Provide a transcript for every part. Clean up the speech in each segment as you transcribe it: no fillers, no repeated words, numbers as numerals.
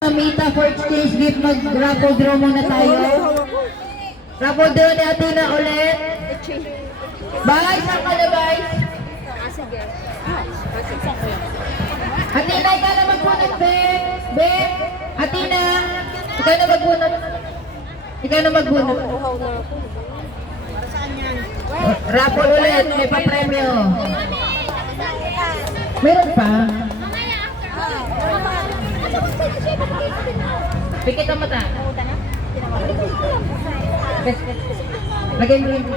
Mita for exchange gift, mag-raffle draw muna tayo. Raffle draw ni Athena ulit. Bye, saan ka na bye? Athena, ikaw na magbunot, Beb. Beb, Athena, ikaw na magbunot. Ikaw na magbunot. Raffle ulit, may pa-premyo. Meron pa? Pikit ang mata. Lagay mo rin dito.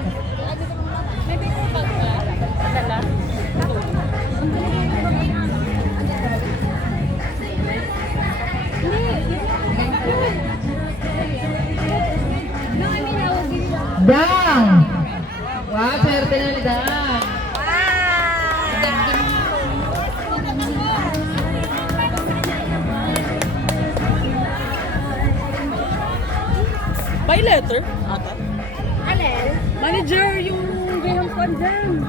Dang! Wow, swerte na ni Dang. By letter? Ata? Alel? Manager, yung Graham Fund dyan.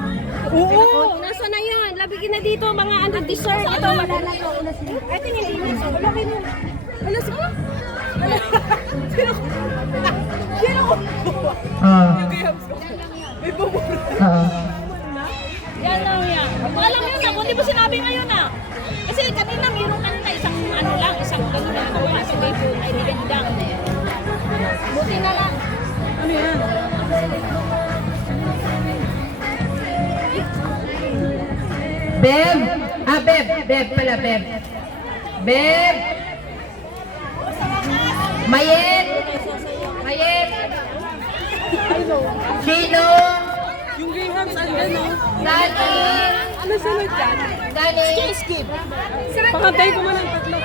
Oo! Nasa na yan? Labigin na dito, mga under dessert. Ito, wala na ito. Ay, tingin dito. Wala kayo mo. Wala sa ko? Wala. Sino ko? Sino ko? Yung Graham Fund. May bumura. Yan lang yan. Alam mo yun, hindi mo sinabi ngayon ah. Kasi kanina, mayroon kanina isang ano lang, isang gano'n lang nakuha sa waypoint. Ay, nilindang. Buti na lang. Ano yan? Beb! Ah, Beb! Beb pala, Beb. Beb! Mayet! Mayet! Chino! Yung Graham Fund dyan, no? Dani! Ano sunod dyan? Dani! Skip. Pakantay ko man ang tatlo.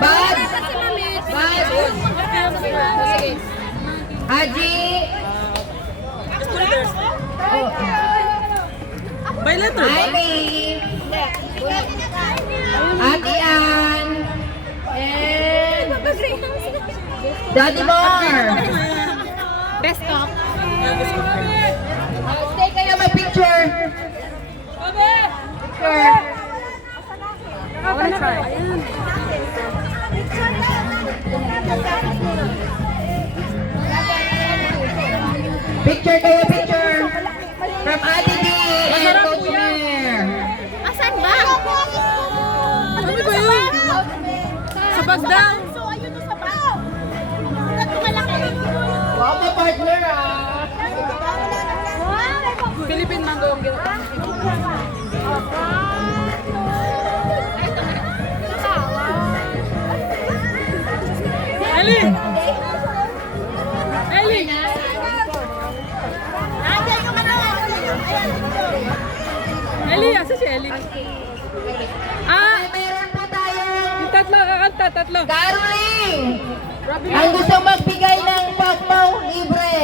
Bad! Bad! Haji! Oh. By letter ba? Ivy! Ate Ann! And Daddy Mar! Best of. Stay kayo mag-picture! Picture! I wanna try. Picture kayo, picture! From Ate D and Coach Mer! Asan ba? Ano ba yun? Sa Bagdang. So, ayun to sa baw. Ito malaki. Wow, my partner ah! Philippine mango ang ginawa. Ellie! Ellie! Ellie, asa si Ellie? Ah! Meron po tayo! Yung tatlo, kakanta, tatlo. Caroling! Ang gusto magbigay ng pagpaw libre!